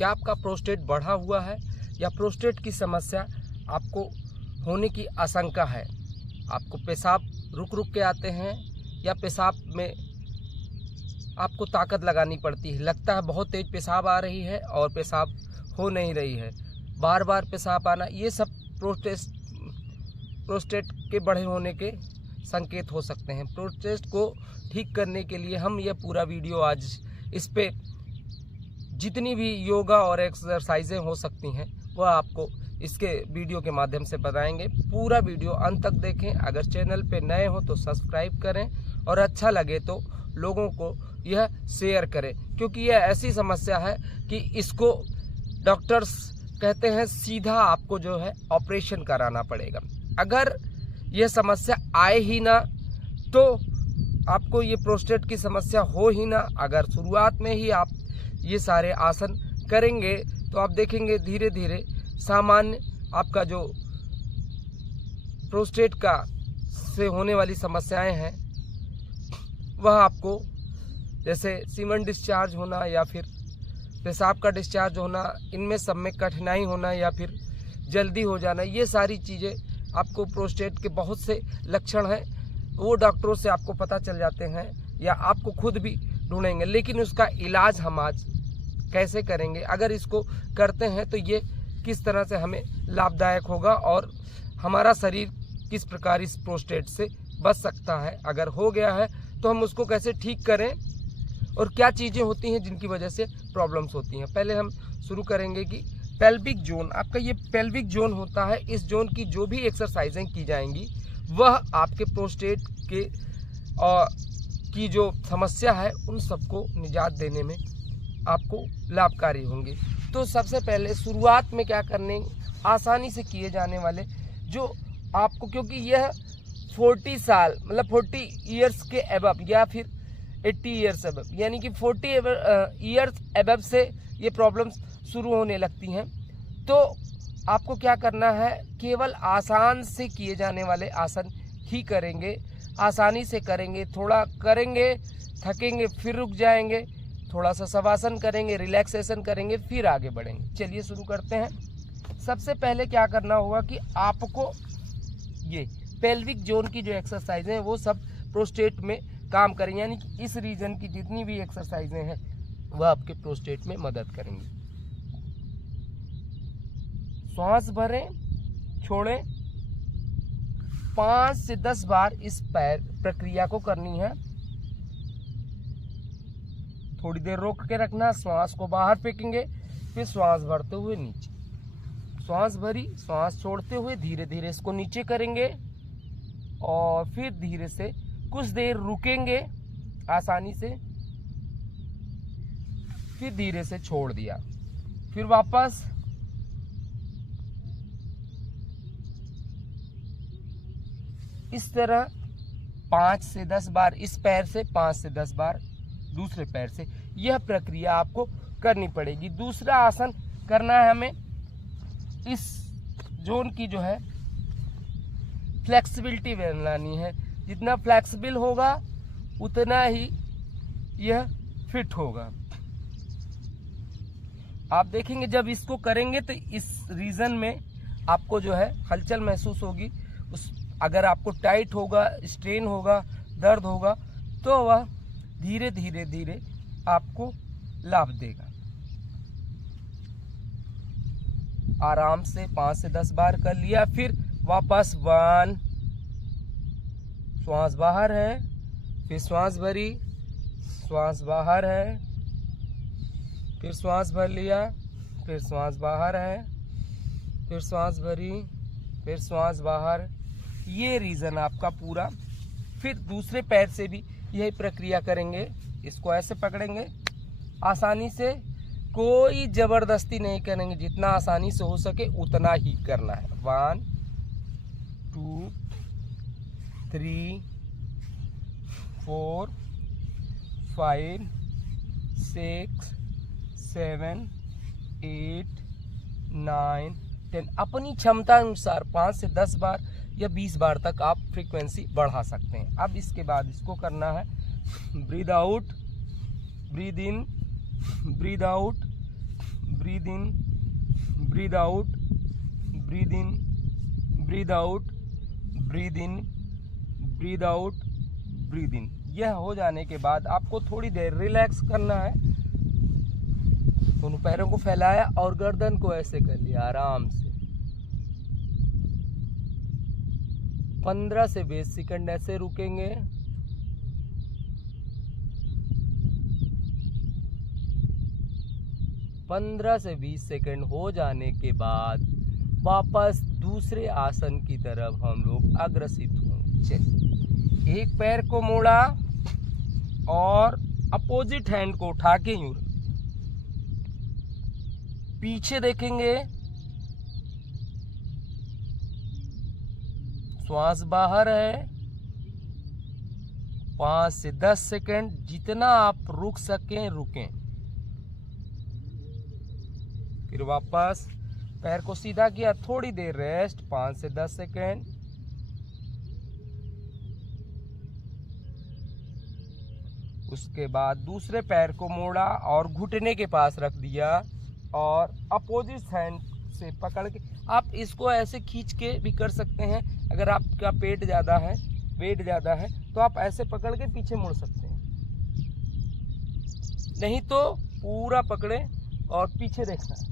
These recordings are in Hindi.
क्या आपका प्रोस्टेट बढ़ा हुआ है या प्रोस्टेट की समस्या आपको होने की आशंका है। आपको पेशाब रुक रुक के आते हैं या पेशाब में आपको ताकत लगानी पड़ती है, लगता है बहुत तेज पेशाब आ रही है और पेशाब हो नहीं रही है, बार बार पेशाब आना, ये सब प्रोस्टेट के बढ़े होने के संकेत हो सकते हैं। प्रोस्टेट को ठीक करने के लिए हम यह पूरा वीडियो आज इस पे जितनी भी योगा और एक्सरसाइजें हो सकती हैं वह आपको इसके वीडियो के माध्यम से बताएंगे। पूरा वीडियो अंत तक देखें। अगर चैनल पे नए हो तो सब्सक्राइब करें और अच्छा लगे तो लोगों को यह शेयर करें, क्योंकि यह ऐसी समस्या है कि इसको डॉक्टर्स कहते हैं सीधा आपको जो है ऑपरेशन कराना पड़ेगा। अगर यह समस्या आए ही ना तो आपको ये प्रोस्टेट की समस्या हो ही ना। अगर शुरुआत में ही आप ये सारे आसन करेंगे तो आप देखेंगे धीरे धीरे सामान्य आपका जो प्रोस्टेट का से होने वाली समस्याएं हैं वह आपको, जैसे सीमन डिस्चार्ज होना या फिर पेशाब का डिस्चार्ज होना, इनमें सब में कठिनाई होना या फिर जल्दी हो जाना, ये सारी चीज़ें आपको प्रोस्टेट के बहुत से लक्षण हैं, वो डॉक्टरों से आपको पता चल जाते हैं या आपको खुद भी ढूंढेंगे। लेकिन उसका इलाज हम आज कैसे करेंगे, अगर इसको करते हैं तो ये किस तरह से हमें लाभदायक होगा और हमारा शरीर किस प्रकार इस प्रोस्टेट से बच सकता है, अगर हो गया है तो हम उसको कैसे ठीक करें और क्या चीज़ें होती हैं जिनकी वजह से प्रॉब्लम्स होती हैं। पहले हम शुरू करेंगे कि पेल्विक जोन, आपका ये पेल्विक जोन होता है, इस जोन की जो भी एक्सरसाइजें की जाएंगी वह आपके प्रोस्टेट के की जो समस्या है उन सबको निजात देने में आपको लाभकारी होंगे। तो सबसे पहले शुरुआत में क्या करने, आसानी से किए जाने वाले जो आपको, क्योंकि यह 40 साल मतलब 40 ईयर्स के अबव या फिर 80 ईयर्स अबव, यानी कि 40 ईयर्स अबव से ये प्रॉब्लम्स शुरू होने लगती हैं। तो आपको क्या करना है, केवल आसान से किए जाने वाले आसन ही करेंगे, आसानी से करेंगे, थोड़ा करेंगे थकेंगे फिर रुक जाएंगे, थोड़ा सा शवासन करेंगे, रिलैक्सेशन करेंगे, फिर आगे बढ़ेंगे। चलिए शुरू करते हैं। सबसे पहले क्या करना होगा कि आपको ये पेल्विक जोन की जो एक्सरसाइजें हैं वो सब प्रोस्टेट में काम करेंगे, यानी कि इस रीजन की जितनी भी एक्सरसाइजें हैं वह आपके प्रोस्टेट में मदद करेंगी। श्वास भरें, छोड़ें, 5 से 10 बार इस प्रक्रिया को करनी है। थोड़ी देर रोक के रखना, श्वास को बाहर फेंकेंगे, फिर श्वास भरते हुए नीचे, श्वास भरी, श्वास छोड़ते हुए धीरे धीरे इसको नीचे करेंगे और फिर धीरे से कुछ देर रुकेंगे आसानी से, फिर धीरे से छोड़ दिया, फिर वापस, इस तरह 5 से 10 बार इस पैर से, 5 से 10 बार दूसरे पैर से, यह प्रक्रिया आपको करनी पड़ेगी। दूसरा आसन करना है हमें, इस जोन की जो है फ्लेक्सिबिलिटी बनानी है। जितना फ्लेक्सिबल होगा उतना ही यह फिट होगा। आप देखेंगे जब इसको करेंगे तो इस रीजन में आपको जो है हलचल महसूस होगी। उस अगर आपको टाइट होगा, स्ट्रेन होगा, दर्द होगा तो वह धीरे धीरे धीरे आपको लाभ देगा। आराम से 5 से 10 बार कर लिया, फिर वापस 1, श्वास बाहर है, फिर श्वास भरी, श्वास बाहर है, फिर श्वास भर लिया, फिर श्वास बाहर है, फिर श्वास भरी, फिर श्वास बाहर, ये रीजन आपका पूरा। फिर दूसरे पैर से भी यही प्रक्रिया करेंगे। इसको ऐसे पकड़ेंगे आसानी से, कोई जबरदस्ती नहीं करेंगे, जितना आसानी से हो सके उतना ही करना है। 1 2 3 4 5 6 7 8 9 10, अपनी क्षमता अनुसार 5 से 10 बार या 20 बार तक आप फ्रीक्वेंसी बढ़ा सकते हैं। अब इसके बाद इसको करना है breathe out, breathe in, breathe out, breathe in, breathe out, breathe in, breathe out, breathe in, breathe out, breathe in. यह हो जाने के बाद आपको थोड़ी देर रिलैक्स करना है। दोनों पैरों को फैलाया और गर्दन को ऐसे कर लिया आराम से। 15 से 20 सेकंड ऐसे रुकेंगे। पंद्रह से 20 सेकंड हो जाने के बाद वापस दूसरे आसन की तरफ हम लोग अग्रसित होंगे। चलिए, एक पैर को मोड़ा और अपोजिट हैंड को उठा के यूं पीछे देखेंगे। श्वास बाहर है। 5 से 10 सेकंड जितना आप रुक सकें रुकें। फिर वापस पैर को सीधा किया, थोड़ी देर रेस्ट, 5 से 10 सेकंड। उसके बाद दूसरे पैर को मोड़ा और घुटने के पास रख दिया और अपोजिट हैंड से पकड़ के आप इसको ऐसे खींच के भी कर सकते हैं। अगर आपका पेट ज़्यादा है, वेट ज़्यादा है, तो आप ऐसे पकड़ के पीछे मुड़ सकते हैं। नहीं तो पूरा पकड़े और पीछे देखना है।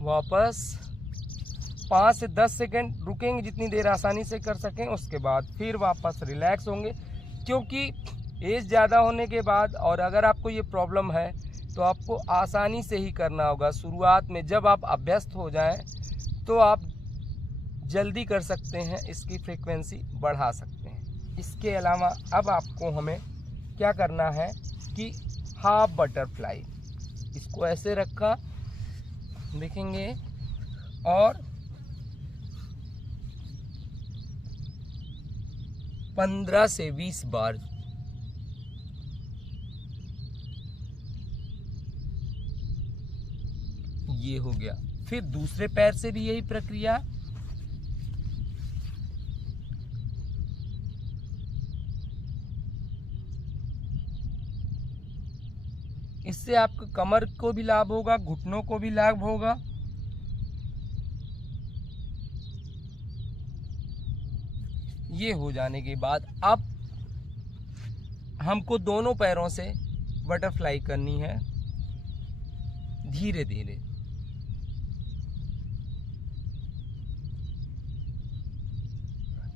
वापस 5 से 10 सेकंड रुकेंगे, जितनी देर आसानी से कर सकें। उसके बाद फिर वापस रिलैक्स होंगे, क्योंकि एज ज़्यादा होने के बाद और अगर आपको ये प्रॉब्लम है तो आपको आसानी से ही करना होगा। शुरुआत में जब आप अभ्यस्त हो जाएं तो आप जल्दी कर सकते हैं, इसकी फ्रीक्वेंसी बढ़ा सकते हैं। इसके अलावा अब आपको हमें क्या करना है कि हाफ बटरफ्लाई, इसको ऐसे रखा देखेंगे और 15 से 20 बार ये हो गया। फिर दूसरे पैर से भी यही प्रक्रिया। इससे आपको कमर को भी लाभ होगा, घुटनों को भी लाभ होगा। ये हो जाने के बाद अब हमको दोनों पैरों से बटरफ्लाई करनी है धीरे धीरे।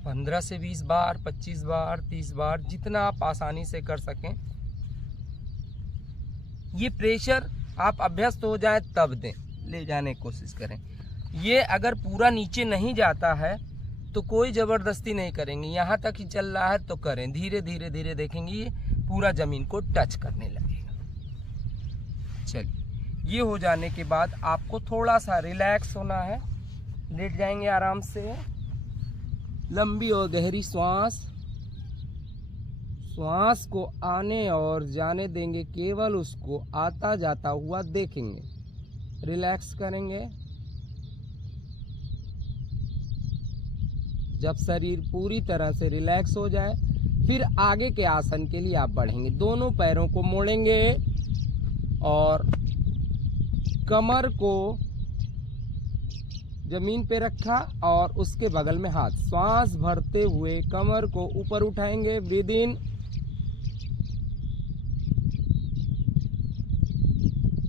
पंद्रह से 20 बार, 25 बार, 30 बार, जितना आप आसानी से कर सकें। ये प्रेशर आप अभ्यस्त हो जाए तब दें, ले जाने की कोशिश करें। ये अगर पूरा नीचे नहीं जाता है तो कोई ज़बरदस्ती नहीं करेंगे, यहाँ तक ही चल रहा है तो करें। धीरे धीरे धीरे देखेंगे ये पूरा ज़मीन को टच करने लगेगा। चलिए, ये हो जाने के बाद आपको थोड़ा सा रिलैक्स होना है। लेट जाएंगे आराम से। लंबी और गहरी श्वास, श्वास को आने और जाने देंगे, केवल उसको आता जाता हुआ देखेंगे। रिलैक्स करेंगे। जब शरीर पूरी तरह से रिलैक्स हो जाए फिर आगे के आसन के लिए आप बढ़ेंगे। दोनों पैरों को मोड़ेंगे और कमर को जमीन पे रखा और उसके बगल में हाथ। श्वास भरते हुए कमर को ऊपर उठाएंगे। ब्रीद इन,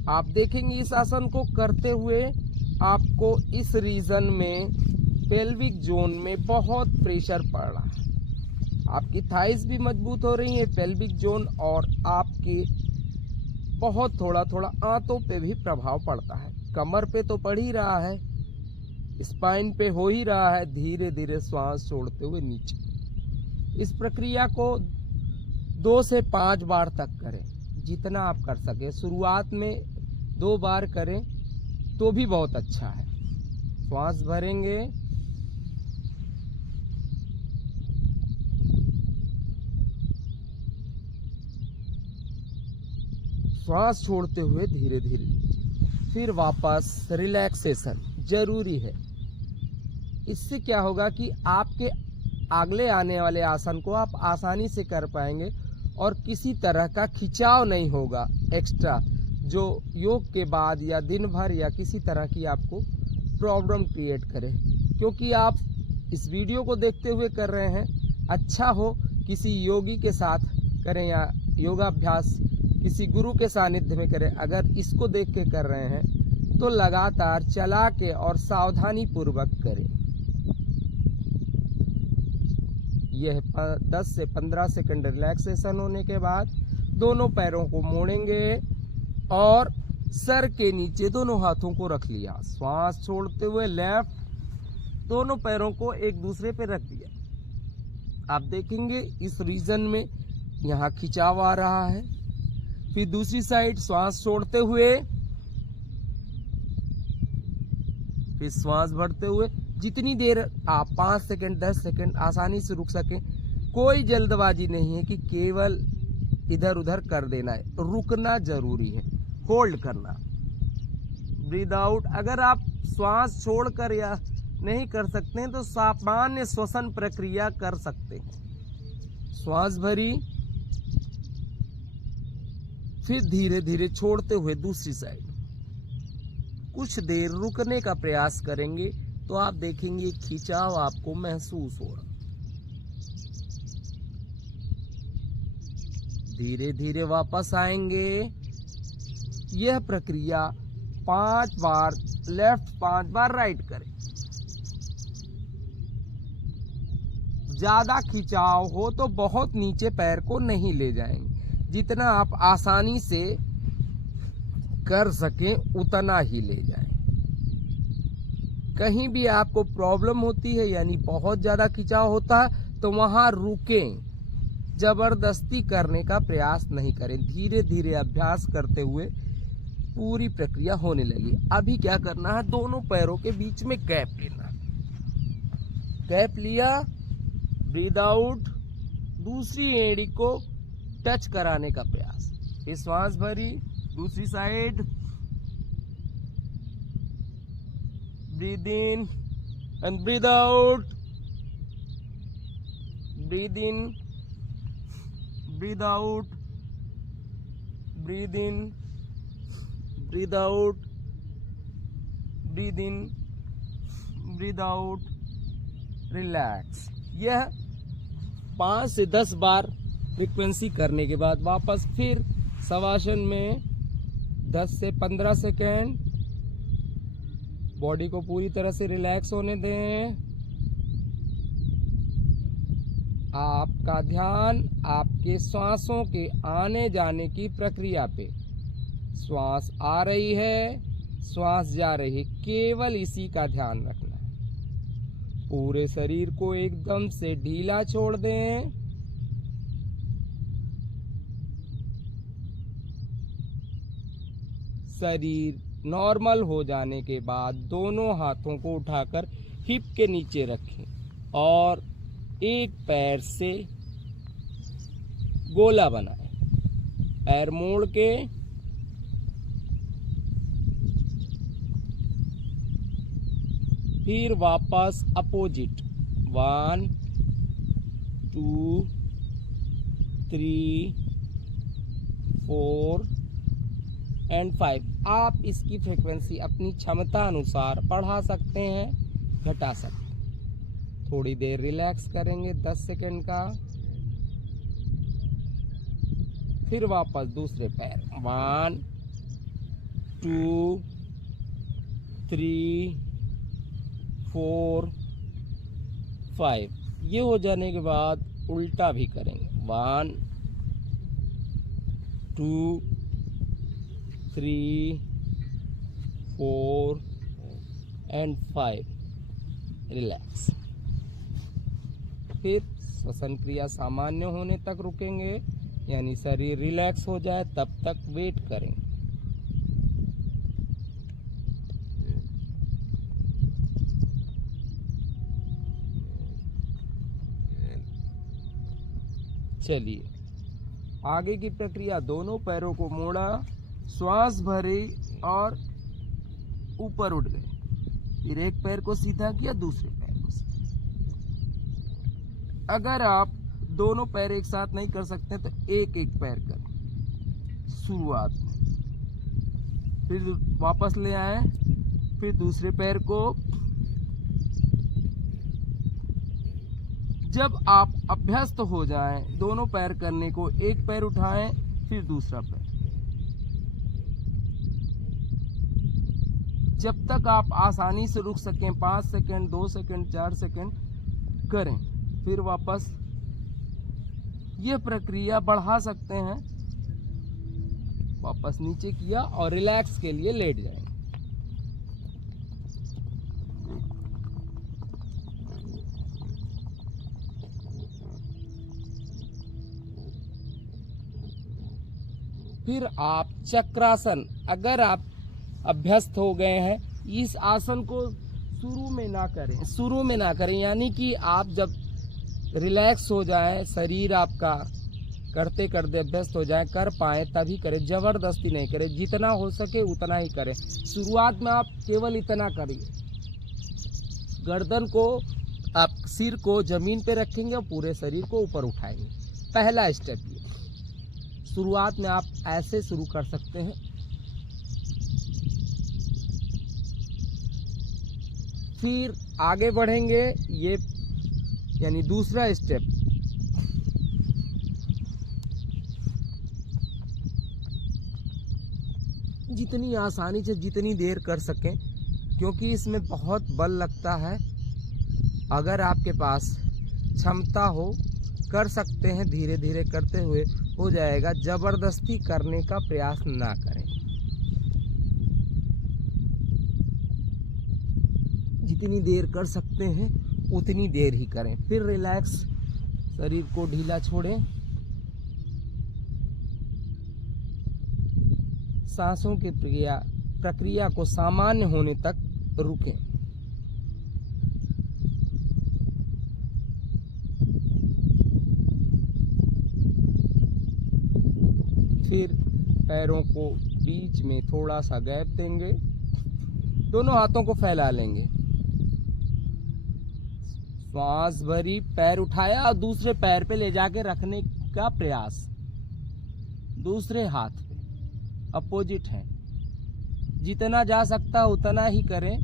आप देखेंगे इस आसन को करते हुए आपको इस रीजन में, पेल्विक जोन में बहुत प्रेशर पड़ रहा है। आपकी थाइस भी मजबूत हो रही है, पेल्विक जोन, और आपकी बहुत थोड़ा थोड़ा आंतों पे भी प्रभाव पड़ता है। कमर पे तो पड़ ही रहा है, स्पाइन पे हो ही रहा है। धीरे धीरे श्वास छोड़ते हुए नीचे। इस प्रक्रिया को 2 से 5 बार तक करें, जितना आप कर सके। शुरुआत में 2 बार करें तो भी बहुत अच्छा है। श्वास भरेंगे, श्वास छोड़ते हुए धीरे धीरे, फिर वापस रिलैक्सेशन जरूरी है। इससे क्या होगा कि आपके अगले आने वाले आसन को आप आसानी से कर पाएंगे और किसी तरह का खिंचाव नहीं होगा। एक्स्ट्रा जो योग के बाद या दिन भर या किसी तरह की आपको प्रॉब्लम क्रिएट करे। क्योंकि आप इस वीडियो को देखते हुए कर रहे हैं, अच्छा हो किसी योगी के साथ करें या योगाभ्यास किसी गुरु के सानिध्य में करें, अगर इसको देख के कर रहे हैं तो लगातार चला के और सावधानी पूर्वक करें। यह 10 से 15 सेकंड रिलैक्सेशन होने के बाद दोनों पैरों को मोड़ेंगे और सर के नीचे दोनों हाथों को रख लिया। श्वास छोड़ते हुए लेफ्ट दोनों पैरों को एक दूसरे पे रख दिया। आप देखेंगे इस रीजन में यहाँ खिंचाव आ रहा है। फिर दूसरी साइड श्वास छोड़ते हुए, फिर श्वास भरते हुए। जितनी देर आप 5 सेकंड 10 सेकंड आसानी से रुक सकें, कोई जल्दबाजी नहीं है कि केवल इधर उधर कर देना है, रुकना जरूरी है, होल्ड करना। Breathe out. अगर आप श्वास छोड़कर या नहीं कर सकते हैं तो सामान्य श्वसन प्रक्रिया कर सकते हैं। श्वास भरी, फिर धीरे धीरे छोड़ते हुए दूसरी साइड। कुछ देर रुकने का प्रयास करेंगे तो आप देखेंगे खिंचाव आपको महसूस हो रहा। धीरे धीरे वापस आएंगे। यह प्रक्रिया 5 बार लेफ्ट 5 बार राइट करें। ज्यादा खिंचाव हो तो बहुत नीचे पैर को नहीं ले जाएंगे, जितना आप आसानी से कर सकें उतना ही ले जाएं। कहीं भी आपको प्रॉब्लम होती है यानी बहुत ज्यादा खिंचाव होता है तो वहां रुकें, जबरदस्ती करने का प्रयास नहीं करें। धीरे धीरे अभ्यास करते हुए पूरी प्रक्रिया होने लगी। अभी क्या करना है, दोनों पैरों के बीच में गैप लेना। गैप लिया, ब्रीद आउट, दूसरी एड़ी को टच कराने का प्रयास। श्वास भरी, दूसरी side, breathe in and breathe out, breathe in, breathe out, breathe in, breathe out, breathe in, breathe out, relax. यह 5 से 10 बार फ्रीक्वेंसी करने के बाद वापस फिर शवासन में 10 से 15 सेकेंड बॉडी को पूरी तरह से रिलैक्स होने दें। आपका ध्यान आपके श्वासों के आने जाने की प्रक्रिया पे, श्वास आ रही है, श्वास जा रही है, केवल इसी का ध्यान रखना है। पूरे शरीर को एकदम से ढीला छोड़ दें। शरीर नॉर्मल हो जाने के बाद दोनों हाथों को उठाकर हिप के नीचे रखें और एक पैर से गोला बनाएं। पैर मोड़ के फिर वापस अपोजिट 1 2 3 4 एंड 5। आप इसकी फ्रीक्वेंसी अपनी क्षमता अनुसार बढ़ा सकते हैं, घटा सकते हैं। थोड़ी देर रिलैक्स करेंगे 10 सेकेंड का, फिर वापस दूसरे पैर 1 2 3 4 5। ये हो जाने के बाद उल्टा भी करेंगे 1 2 3 4 एंड 5। रिलैक्स। फिर श्वसन क्रिया सामान्य होने तक रुकेंगे, यानी शरीर रिलैक्स हो जाए तब तक वेट करेंगे। चलिए आगे की प्रक्रिया। दोनों पैरों को मोड़ा, श्वास भरी और ऊपर उठ गए। फिर एक पैर को सीधा किया, दूसरे पैर को सीधा। अगर आप दोनों पैर एक साथ नहीं कर सकते तो एक एक पैर करें। शुरुआत में, फिर वापस ले आए, फिर दूसरे पैर को। जब आप अभ्यस्त हो जाएं दोनों पैर करने को, एक पैर उठाएं फिर दूसरा पैर। जब तक आप आसानी से रुक सकें, 5 सेकंड, 2 सेकंड, 4 सेकंड करें, फिर वापस। यह प्रक्रिया बढ़ा सकते हैं। वापस नीचे किया और रिलैक्स के लिए लेट जाएंगे। फिर आप चक्रासन, अगर आप अभ्यस्त हो गए हैं, इस आसन को शुरू में ना करें, यानी कि आप जब रिलैक्स हो जाए, शरीर आपका करते करते अभ्यस्त हो जाए, कर पाए तभी करें, जबरदस्ती नहीं करें। जितना हो सके उतना ही करें। शुरुआत में आप केवल इतना करिए, गर्दन को, आप सिर को जमीन पे रखेंगे और पूरे शरीर को ऊपर उठाएंगे। पहला स्टेप ये। शुरुआत में आप ऐसे शुरू कर सकते हैं। फिर आगे बढ़ेंगे, ये यानी दूसरा स्टेप। जितनी आसानी से जितनी देर कर सकें, क्योंकि इसमें बहुत बल लगता है। अगर आपके पास क्षमता हो, कर सकते हैं, धीरे धीरे करते हुए हो जाएगा। जबरदस्ती करने का प्रयास ना करें। जितनी देर कर सकते हैं उतनी देर ही करें। फिर रिलैक्स, शरीर को ढीला छोड़ें। सांसों की प्रक्रिया को सामान्य होने तक रुकें। फिर पैरों को बीच में थोड़ा सा गैप देंगे, दोनों हाथों को फैला लेंगे। श्वास भरी, पैर उठाया और दूसरे पैर पे ले जाके रखने का प्रयास, दूसरे हाथ पे, अपोजिट है। जितना जा सकता उतना ही करें।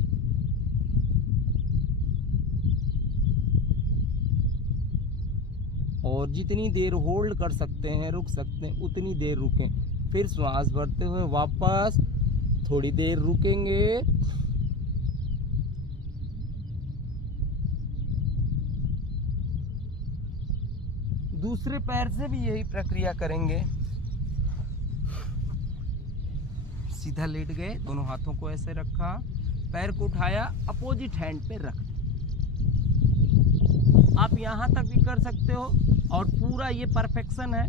और जितनी देर होल्ड कर सकते हैं, रुक सकते हैं, उतनी देर रुकें। फिर श्वास भरते हुए वापस थोड़ी देर रुकेंगे। दूसरे पैर से भी यही प्रक्रिया करेंगे। सीधा लेट गए, दोनों हाथों को ऐसे रखा, पैर को उठाया, अपोजिट हैंड पे रख। आप यहां तक भी कर सकते हो और पूरा ये परफेक्शन है।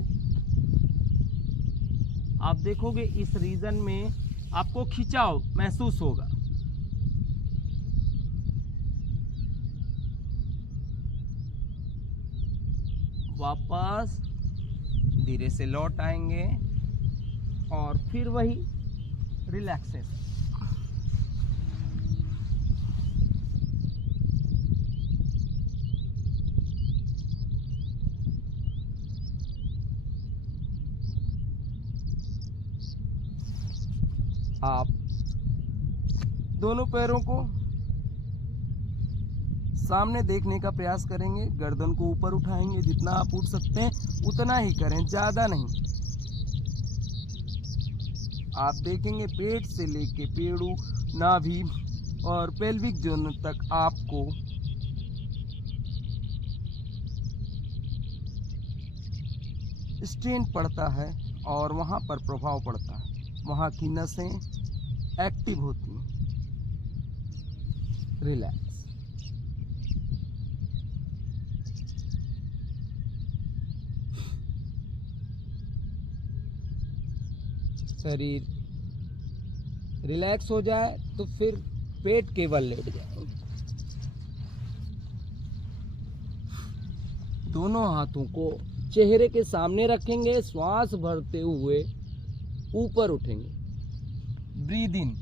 आप देखोगे इस रीजन में आपको खिंचाव महसूस होगा। वापस धीरे से लौट आएंगे और फिर वही रिलैक्सेशन। आप दोनों पैरों को सामने देखने का प्रयास करेंगे, गर्दन को ऊपर उठाएंगे। जितना आप उठ सकते हैं उतना ही करें, ज़्यादा नहीं। आप देखेंगे पेट से लेके पेड़ू, नाभि और पेल्विक जोन तक आपको स्ट्रेन पड़ता है और वहाँ पर प्रभाव पड़ता है। वहाँ की नसें एक्टिव होती हैं। रिलैक्स। शरीर रिलैक्स हो जाए तो फिर पेट केवल लेट जाए। दोनों हाथों को चेहरे के सामने रखेंगे, श्वास भरते हुए ऊपर उठेंगे। Breathe in.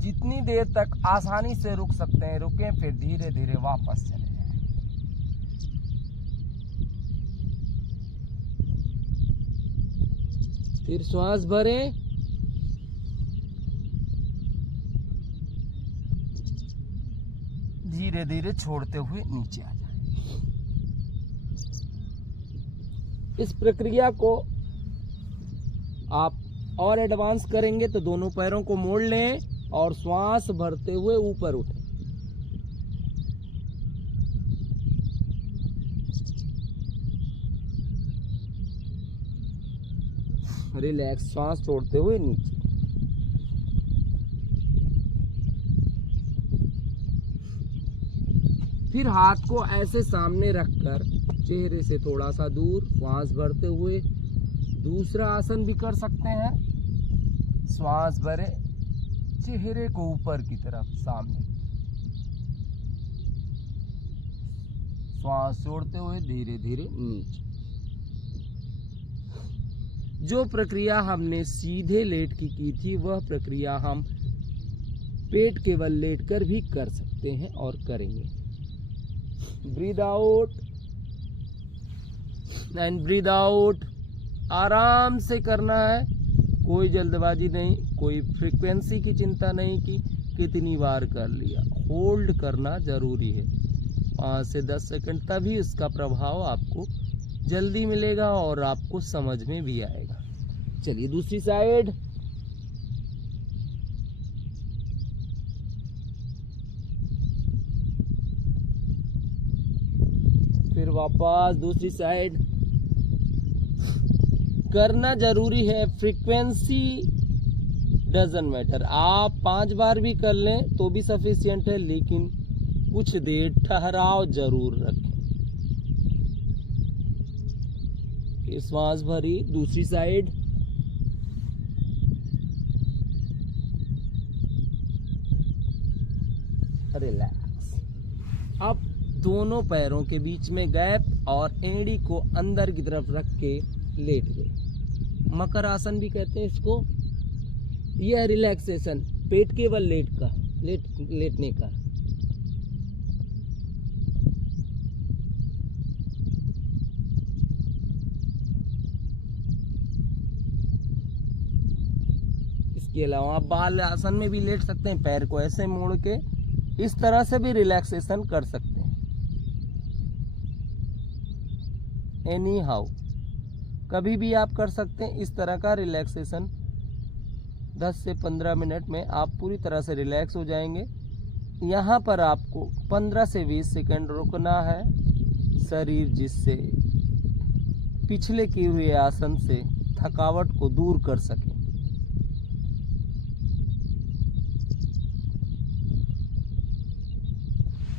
जितनी देर तक आसानी से रुक सकते हैं रुकें, फिर धीरे धीरे वापस चले जाएं। फिर श्वास भरें, धीरे धीरे छोड़ते हुए नीचे आ जाए। इस प्रक्रिया को आप और एडवांस करेंगे तो दोनों पैरों को मोड़ लें और श्वास भरते हुए ऊपर उठें। रिलैक्स, श्वास छोड़ते हुए नीचे। फिर हाथ को ऐसे सामने रखकर चेहरे से थोड़ा सा दूर श्वास भरते हुए दूसरा आसन भी कर सकते हैं। श्वास भरे, चेहरे को ऊपर की तरफ सामने, श्वास छोड़ते हुए धीरे धीरे नीचे। जो प्रक्रिया हमने सीधे लेट की थी वह प्रक्रिया हम पेट केवल लेटकर भी कर सकते हैं और करेंगे। Breathe out and breathe out. आराम से करना है, कोई जल्दबाजी नहीं, कोई फ्रीक्वेंसी की चिंता नहीं कि कितनी बार कर लिया। होल्ड करना जरूरी है 5 से 10 सेकंड, तभी उसका प्रभाव आपको जल्दी मिलेगा और आपको समझ में भी आएगा। चलिए दूसरी साइड। फिर वापस दूसरी साइड। करना जरूरी है, फ्रीक्वेंसी डजंट मैटर। आप 5 बार भी कर लें तो भी सफिशिएंट है, लेकिन कुछ देर ठहराव जरूर रखें। श्वास भरी, दूसरी साइड। रिलैक्स। अब दोनों पैरों के बीच में गैप और एड़ी को अंदर की तरफ रख के लेट गए। मकर आसन भी कहते हैं इसको। यह रिलैक्सेशन पेट केवल लेटने का। इसके अलावा आप बाल आसन में भी लेट सकते हैं, पैर को ऐसे मोड़ के इस तरह से भी रिलैक्सेशन कर सकते हैं। एनी हाउ कभी भी आप कर सकते हैं इस तरह का रिलैक्सेशन। 10 से 15 मिनट में आप पूरी तरह से रिलैक्स हो जाएंगे। यहाँ पर आपको 15 से 20 सेकंड रुकना है, शरीर जिससे पिछले किए हुए आसन से थकावट को दूर कर सके।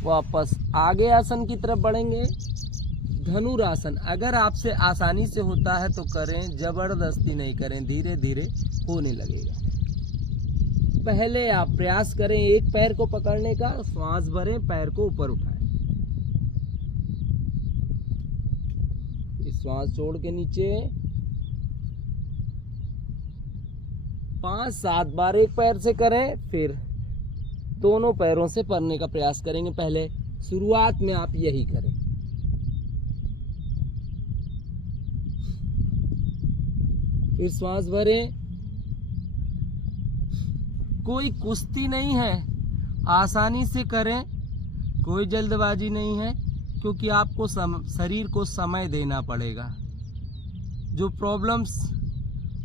वापस आगे आसन की तरफ बढ़ेंगे। धनुरासन अगर आपसे आसानी से होता है तो करें, जबरदस्ती नहीं करें, धीरे धीरे होने लगेगा। पहले आप प्रयास करें एक पैर को पकड़ने का, श्वास भरें, पैर को ऊपर उठाएं, श्वास छोड़ के नीचे। 5-7 बार एक पैर से करें, फिर दोनों पैरों से पढ़ने का प्रयास करेंगे। पहले शुरुआत में आप यही करें। फिर श्वास भरें। कोई कुश्ती नहीं है, आसानी से करें, कोई जल्दबाजी नहीं है, क्योंकि आपको शरीर को समय देना पड़ेगा। जो प्रॉब्लम्स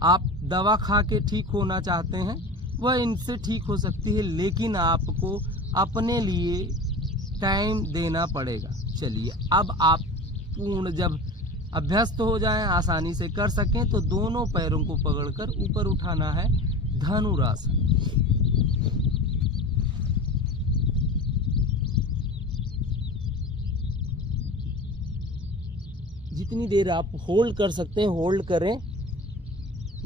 आप दवा खा के ठीक होना चाहते हैं वह इनसे ठीक हो सकती है, लेकिन आपको अपने लिए टाइम देना पड़ेगा। चलिए अब आप पूर्ण जब अभ्यस्त हो जाएं, आसानी से कर सकें, तो दोनों पैरों को पकड़कर ऊपर उठाना है, धनुरासन। जितनी देर आप होल्ड कर सकते हैं होल्ड करें,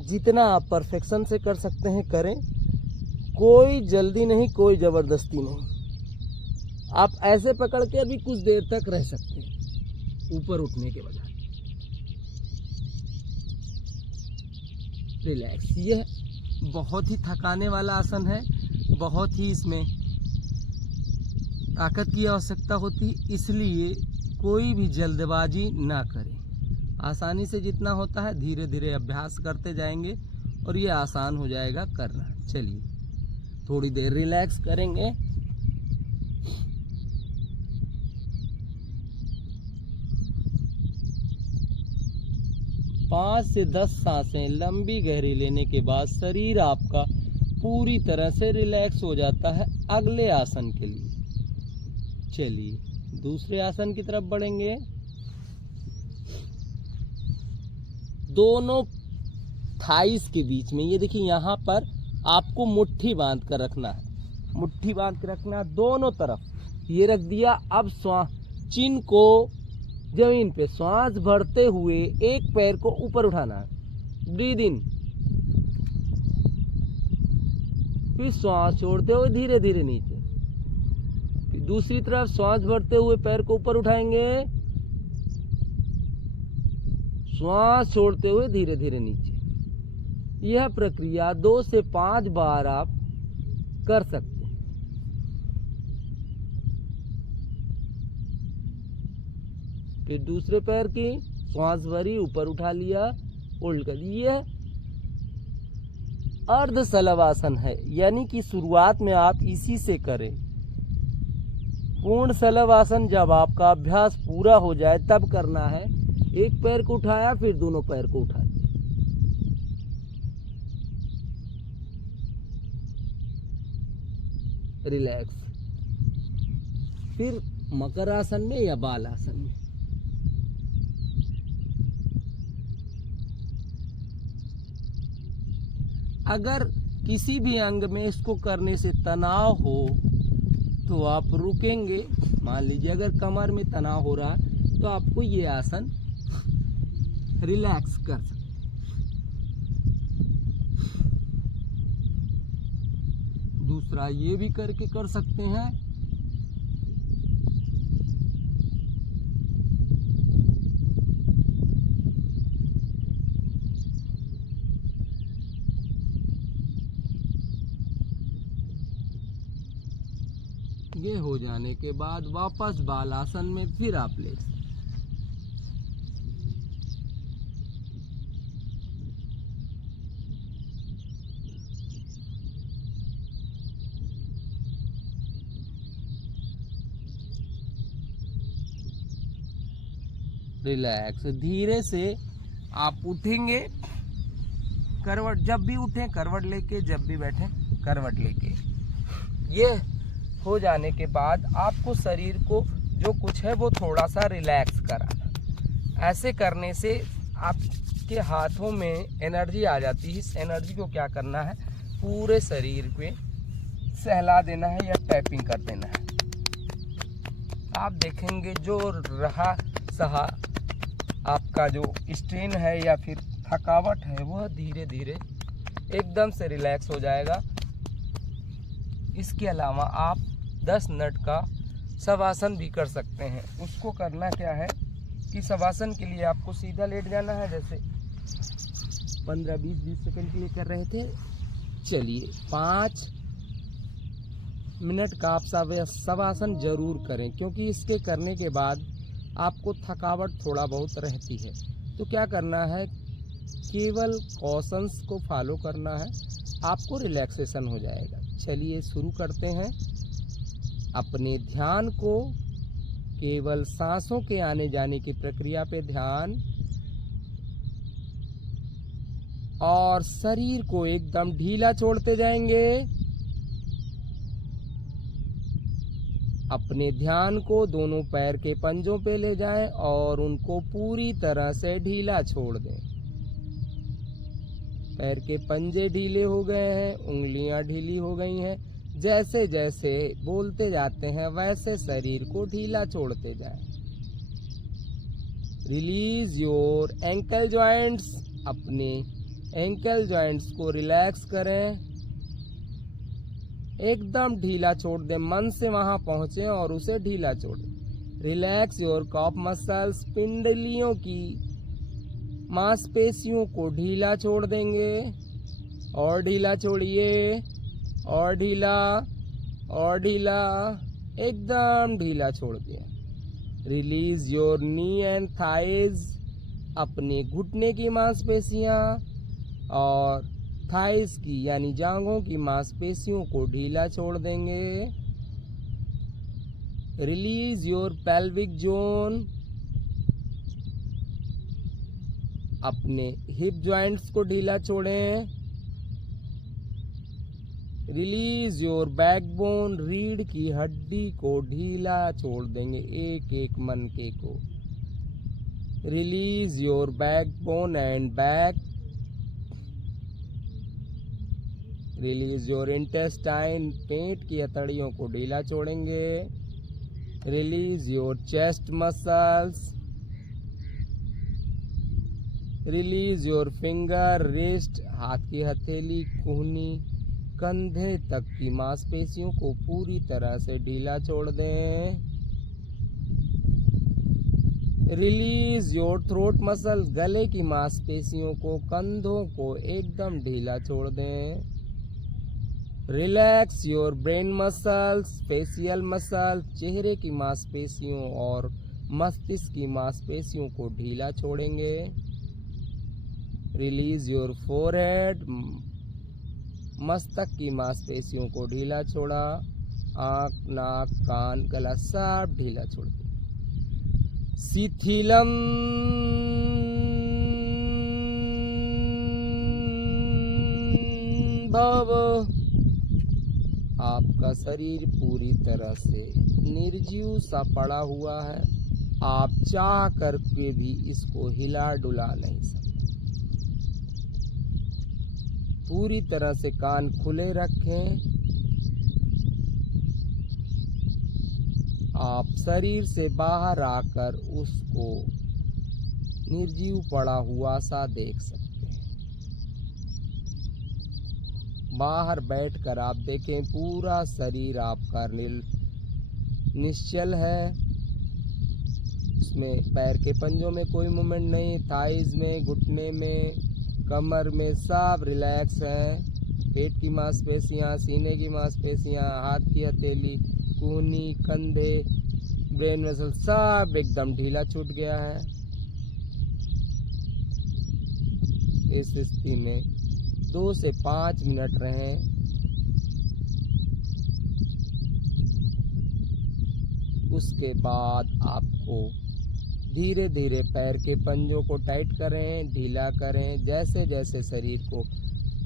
जितना आप परफेक्शन से कर सकते हैं करें, कोई जल्दी नहीं, कोई जबरदस्ती नहीं। आप ऐसे पकड़ के अभी कुछ देर तक रह सकते हैं ऊपर उठने के बजाय। रिलैक्स। यह बहुत ही थकाने वाला आसन है, बहुत ही इसमें ताकत की आवश्यकता होती, इसलिए कोई भी जल्दबाजी ना करें। आसानी से जितना होता है धीरे धीरे अभ्यास करते जाएंगे और ये आसान हो जाएगा करना। चलिए थोड़ी देर रिलैक्स करेंगे। पाँच से 10 सांसें लंबी गहरी लेने के बाद शरीर आपका पूरी तरह से रिलैक्स हो जाता है अगले आसन के लिए। चलिए दूसरे आसन की तरफ बढ़ेंगे। दोनों थाइस के बीच में ये देखिए, यहाँ पर आपको मुट्ठी बांध कर रखना है, मुट्ठी बांध कर रखना है दोनों तरफ। ये रख दिया। अब चिन को जमीन पे श्वास भरते हुए एक पैर को ऊपर उठाना है, ब्रीद इन, फिर श्वास छोड़ते हुए धीरे धीरे नीचे। फिर दूसरी तरफ श्वास भरते हुए पैर को ऊपर उठाएंगे, श्वास छोड़ते हुए धीरे धीरे नीचे। यह प्रक्रिया 2 से 5 बार आप कर सकते हैं। फिर दूसरे पैर की श्वास भरी, ऊपर उठा लिया, उल्ट कर दिया। अर्ध शलभासन है, यानी कि शुरुआत में आप इसी से करें। पूर्ण शलभासन जब आपका अभ्यास पूरा हो जाए तब करना है। एक पैर को उठाया, फिर दोनों पैर को उठा दिया। रिलैक्स। फिर मकर आसन में या बाल आसन में। अगर किसी भी अंग में इसको करने से तनाव हो तो आप रुकेंगे। मान लीजिए अगर कमर में तनाव हो रहा है तो आपको ये आसन रिलैक्स कर सकते। दूसरा ये भी करके कर सकते हैं। ये हो जाने के बाद वापस बाल आसन में फिर आप ले सकते। रिलैक्स। धीरे से आप उठेंगे, करवट जब भी उठें करवट लेके, जब भी बैठें करवट लेके। ये हो जाने के बाद आपको शरीर को जो कुछ है वो थोड़ा सा रिलैक्स कराना। ऐसे करने से आपके हाथों में एनर्जी आ जाती है। इस एनर्जी को क्या करना है, पूरे शरीर पे सहला देना है या टैपिंग कर देना है। आप देखेंगे जो रहा सहा आपका जो स्ट्रेन है या फिर थकावट है वह धीरे धीरे एकदम से रिलैक्स हो जाएगा। इसके अलावा आप 10 मिनट का शवासन भी कर सकते हैं। उसको करना क्या है कि शवासन के लिए आपको सीधा लेट जाना है, जैसे 15-20 सेकंड के लिए कर रहे थे। चलिए 5 मिनट का आप शवासन जरूर करें, क्योंकि इसके करने के बाद आपको थकावट थोड़ा बहुत रहती है। तो क्या करना है, केवल कॉशंस को फॉलो करना है, आपको रिलैक्सेशन हो जाएगा। चलिए शुरू करते हैं। अपने ध्यान को केवल सांसों के आने जाने की प्रक्रिया पे ध्यान, और शरीर को एकदम ढीला छोड़ते जाएंगे। अपने ध्यान को दोनों पैर के पंजों पे ले जाएं और उनको पूरी तरह से ढीला छोड़ दें। पैर के पंजे ढीले हो गए हैं, उंगलियां ढीली हो गई हैं। जैसे जैसे बोलते जाते हैं वैसे शरीर को ढीला छोड़ते जाएं। Release your ankle joints. अपने एंकल जॉइंट्स को रिलैक्स करें, एकदम ढीला छोड़ दें। मन से वहां पहुंचे और उसे ढीला छोड़ें। Relax your calf muscles. पिंडलियों की मांसपेशियों को ढीला छोड़ देंगे, और ढीला छोड़िए, और ढीला, और ढीला, एकदम ढीला छोड़ दिया। Release your knee and thighs. अपने घुटने की मांसपेशियां और थाइस की यानी जांघों की मांसपेशियों को ढीला छोड़ देंगे। रिलीज योर पेल्विक जोन, अपने हिप जॉइंट्स को ढीला छोड़ें। रिलीज योर बैकबोन, रीढ़ की हड्डी को ढीला छोड़ देंगे एक एक मनके को। Release your backbone and back. Release your intestine, पेट की हथेलियों को ढीला छोड़ेंगे। Release your chest muscles. Release your finger, wrist, हाथ की हथेली, कूहनी, कंधे तक की मांसपेशियों को पूरी तरह से ढीला छोड़ दें। रिलीज योर थ्रोट मसल, गले की मांसपेशियों को, कंधों को एकदम ढीला छोड़ दें। Relax your brain muscles, facial muscle, चेहरे की मांसपेशियों और मस्तिष्क की मांसपेशियों को ढीला छोड़ेंगे। रिलीज योर फोरहेड, मस्तक की मांसपेशियों को ढीला छोड़ा। आंख, नाक, कान, गला सब ढीला छोड़ दिया। शिथिलम भव, आपका शरीर पूरी तरह से निर्जीव सा पड़ा हुआ है। आप चाह करके भी इसको हिला डुला नहीं सकते। पूरी तरह से कान खुले रखें। आप शरीर से बाहर आकर उसको निर्जीव पड़ा हुआ सा देख सकते हैं। बाहर बैठकर आप देखें पूरा शरीर आपका निश्चल है। इसमें पैर के पंजों में कोई मूवमेंट नहीं, थाइज में, घुटने में, कमर में सब रिलैक्स हैं। पेट की मांसपेशियां, सीने की मांसपेशियां, हाथ की हथेली, कूहनी, कंधे, ब्रेन मसल सब एकदम ढीला छूट गया है। इस स्थिति में 2 से 5 मिनट रहें। उसके बाद आपको धीरे धीरे पैर के पंजों को टाइट करें, ढीला करें। जैसे जैसे शरीर को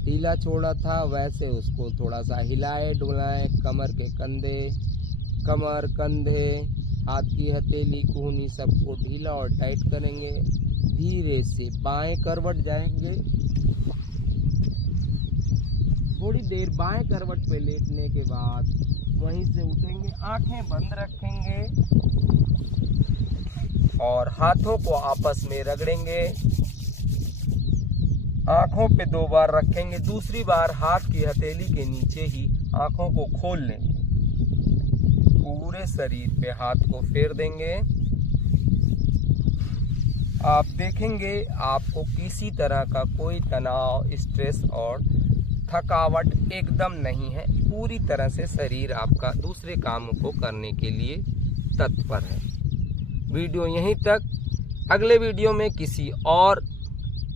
ढीला छोड़ा था वैसे उसको थोड़ा सा हिलाए डुलाएं। कमर के कमर, कंधे, हाथ की हथेली, कूहनी सबको ढीला और टाइट करेंगे। धीरे से बाएं करवट जाएंगे। थोड़ी देर बाएं करवट पे लेटने के बाद वहीं से उठेंगे, आंखें बंद रखेंगे और हाथों को आपस में रगड़ेंगे। आंखों पे 2 बार रखेंगे, दूसरी बार हाथ की हथेली के नीचे ही आंखों को खोल लेंगे। पूरे शरीर पे हाथ को फेर देंगे। आप देखेंगे आपको किसी तरह का कोई तनाव, स्ट्रेस और थकावट एकदम नहीं है। पूरी तरह से शरीर आपका दूसरे कामों को करने के लिए तत्पर है। वीडियो यहीं तक। अगले वीडियो में किसी और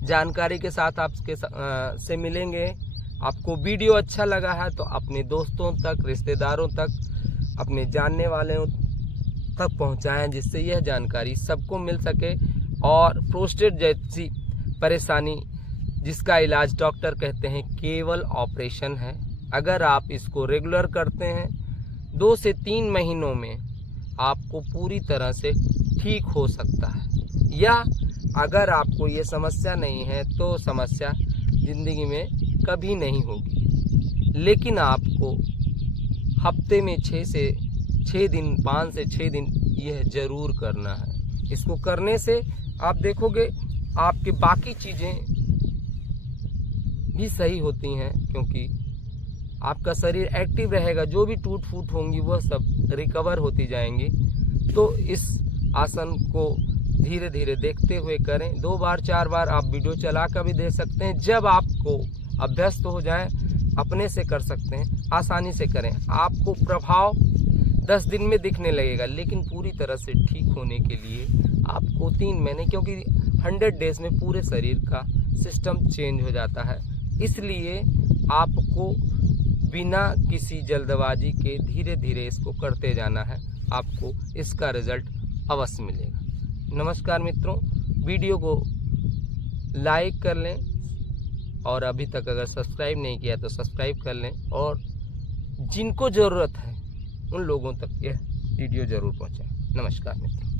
जानकारी के साथ आपके से मिलेंगे। आपको वीडियो अच्छा लगा है तो अपने दोस्तों तक, रिश्तेदारों तक, अपने जानने वालों तक पहुंचाएं, जिससे यह जानकारी सबको मिल सके। और प्रोस्टेट जैसी परेशानी जिसका इलाज डॉक्टर कहते हैं केवल ऑपरेशन है, अगर आप इसको रेगुलर करते हैं 2 से 3 महीनों में आपको पूरी तरह से ठीक हो सकता है। या अगर आपको ये समस्या नहीं है तो समस्या ज़िंदगी में कभी नहीं होगी। लेकिन आपको हफ्ते में 5 से 6 दिन यह ज़रूर करना है। इसको करने से आप देखोगे आपके बाकी चीज़ें भी सही होती हैं, क्योंकि आपका शरीर एक्टिव रहेगा। जो भी टूट फूट होंगी वह सब रिकवर होती जाएंगी। तो इस आसन को धीरे धीरे देखते हुए करें। 2 बार 4 बार आप वीडियो चला कर भी दे सकते हैं। जब आपको अभ्यस्त हो जाए अपने से कर सकते हैं, आसानी से करें। आपको प्रभाव 10 दिन में दिखने लगेगा, लेकिन पूरी तरह से ठीक होने के लिए आपको 3 महीने, क्योंकि 100 डेज में पूरे शरीर का सिस्टम चेंज हो जाता है। इसलिए आपको बिना किसी जल्दबाजी के धीरे धीरे इसको करते जाना है, आपको इसका रिजल्ट अवश्य मिलेगा। नमस्कार मित्रों, वीडियो को लाइक कर लें और अभी तक अगर सब्सक्राइब नहीं किया तो सब्सक्राइब कर लें, और जिनको ज़रूरत है उन लोगों तक यह वीडियो ज़रूर पहुँचाएं। नमस्कार मित्रों।